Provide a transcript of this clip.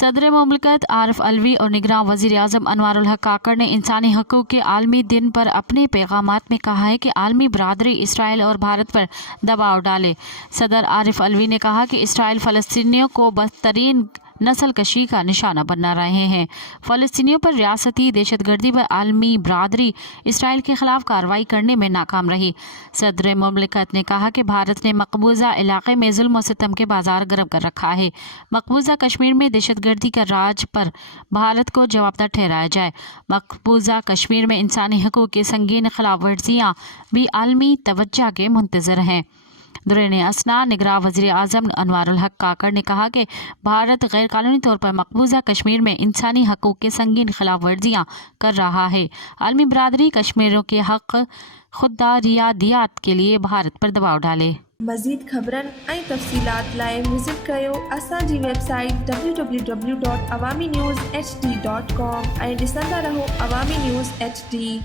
सदर मुमलिकत आरिफ अलवी और निगरान वज़ीर आज़म अनवारुल हक काकड़ ने इंसानी हकूक़ के आलमी दिन पर अपने पैगामात में कहा है कि आलमी बरादरी इसराइल और भारत पर दबाव डाले। सदर आरिफ अलवी ने कहा कि इसराइल फ़लस्तीनियों को बदतरीन नस्ल कशी का निशाना बना रहे हैं। फ़लस्तीनियों पर रियासती दहशतगर्दी पर आलमी बरादरी इसराइल के ख़िलाफ़ कार्रवाई करने में नाकाम रही। सदर मुमलिकत ने कहा कि भारत ने मकबूजा इलाक़े में जुल्म और सितम के बाजार गर्म कर रखा है। मकबूजा कश्मीर में दहशतगर्दी का राज पर भारत को जवाबदार ठहराया जाए। मकबूजा कश्मीर में इंसानी हकूक़ की संगीन खिलाफ वर्जियाँ भी आलमी तवज्जो के मुंतज़र हैं। दुरैन असना निगरान वज़ीर आज़म अनवारुल हक काकड़ ने कहा कि भारत गैर कानूनी तौर पर मकबूजा कश्मीर में इंसानी हकूक़ के संगीन खिलाफ वर्जियाँ कर रहा है। आलमी बरादरी कश्मीरियों के हक़ खुददारियादियात के लिए भारत पर दबाव डाले। मज़ीद ख़बरन ऐं तफ़सीलात लाइ विज़िट कयो असांजी वेबसाइट www.awamiNewsHD.com ऐं ॾिसंदा रहो अवामी न्यूज़ HD।